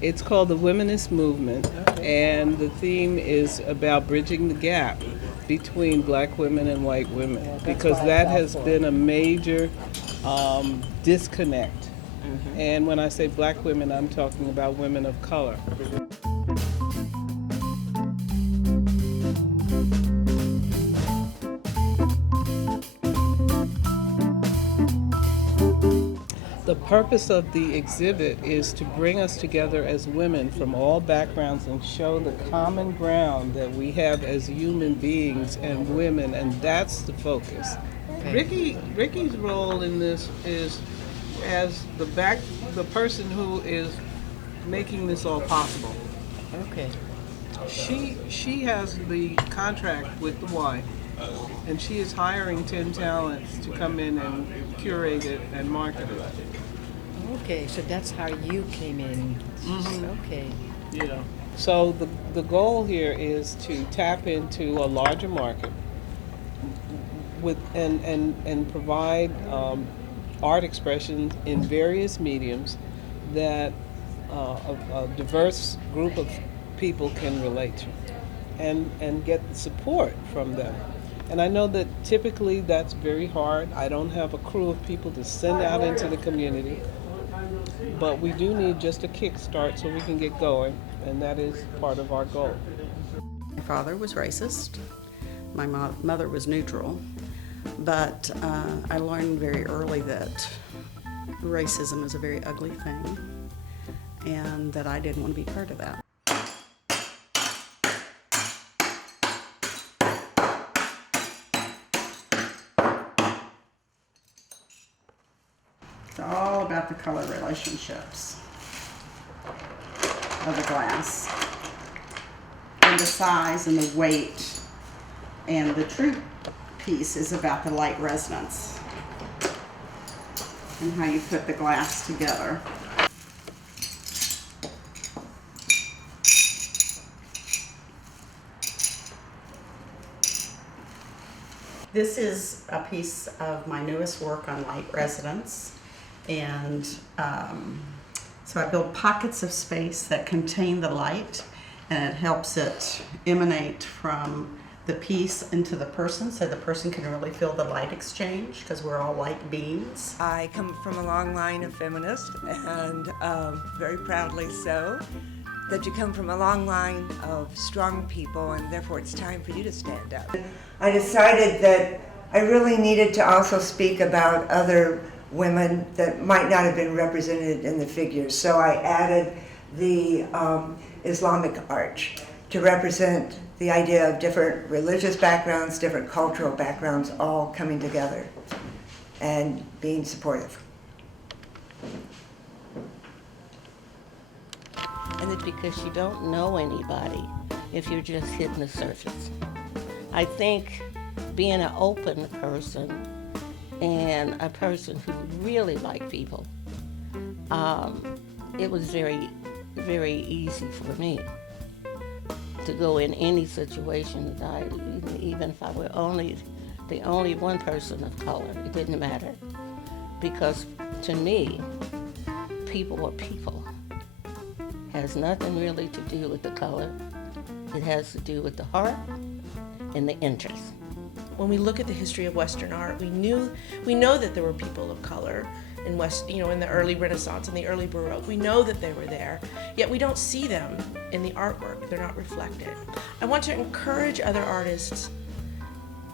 It's called the Womanist movement, and the theme is about bridging the gap between black women and white women, because that has been a major disconnect. And when I say black women, I'm talking about women of color. The purpose of the exhibit is to bring us together as women from all backgrounds and show the common ground that we have as human beings and women, and that's the focus. Ricky's role in this is as the person who is making this all possible. Okay. She has the contract with the Y, and she is hiring 10 talents to come in and curate it and market it. Okay, so that's how you came in. Okay. Yeah. So the goal here is to tap into a larger market with and provide art expression in various mediums that a diverse group of people can relate to and get support from them. And I know that typically that's very hard. I don't have a crew of people to send out into the community, but we do need just a kickstart so we can get going, and that is part of our goal. My father was racist. My mother was neutral. But I learned very early that racism is a very ugly thing and that I didn't want to be part of that. It's all about the color relationships of the glass and the size and the weight, and the true piece is about the light resonance and how you put the glass together. This is a piece of my newest work on light resonance, and so I build pockets of space that contain the light, and it helps it emanate from the piece into the person, so the person can really feel the light exchange, because we're all light beings. I come from a long line of feminists, and very proudly so, that you come from a long line of strong people, and therefore it's time for you to stand up. I decided that I really needed to also speak about other women that might not have been represented in the figures, so I added the Islamic arch to represent the idea of different religious backgrounds, different cultural backgrounds, all coming together and being supportive. And it's because you don't know anybody if you're just hitting the surface. I think being an open person and a person who really liked people, it was very, very easy for me to go in any situation that even if I were the only one person of color, it didn't matter. Because to me, people are people. It has nothing really to do with the color. It has to do with the heart and the interest. When we look at the history of Western art, we know that there were people of color in in the early Renaissance and the early Baroque. We know that they were there, yet we don't see them in the artwork. They're not reflected. I want to encourage other artists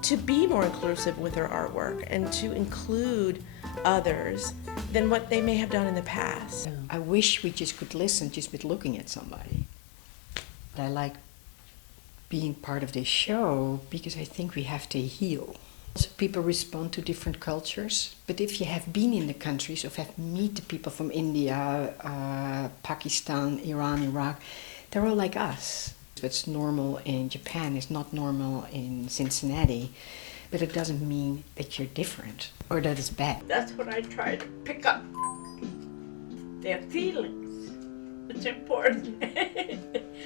to be more inclusive with their artwork and to include others than what they may have done in the past. I wish we just could listen just with looking at somebody. I like being part of this show because I think we have to heal. So people respond to different cultures, but if you have been in the countries, or have met the people from India, Pakistan, Iran, Iraq, they're all like us. What's normal in Japan is not normal in Cincinnati, but it doesn't mean that you're different or that it's bad. That's what I try to pick up, their feelings. It's important.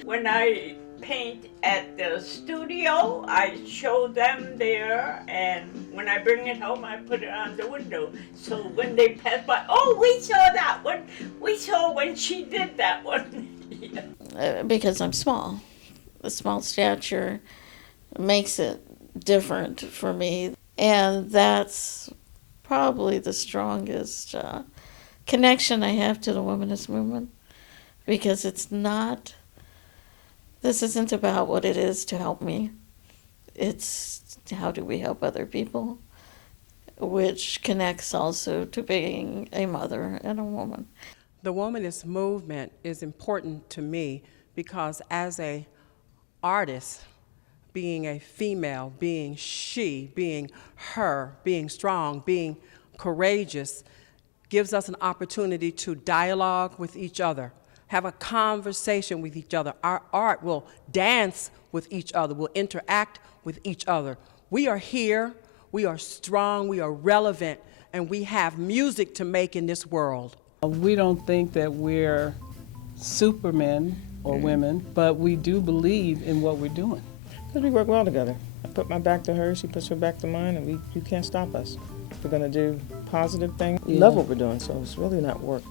When I paint at the studio, I show them there, and when I bring it home, I put it on the window. So when they pass by, oh, we saw that one. We saw when she did that one. Because I'm small. The small stature makes it different for me. And that's probably the strongest connection I have to the womanist movement, because this isn't about what it is to help me. It's how do we help other people, which connects also to being a mother and a woman. The womanist movement is important to me because as a artist, being a female, being she, being her, being strong, being courageous, gives us an opportunity to dialogue with each other, have a conversation with each other. Our art will dance with each other, will interact with each other. We are here, we are strong, we are relevant, and we have music to make in this world. We don't think that we're supermen or women, but we do believe in what we're doing. Because we work well together. I put my back to her, she puts her back to mine, and you can't stop us. We're going to do positive things. We love what we're doing, so it's really not work.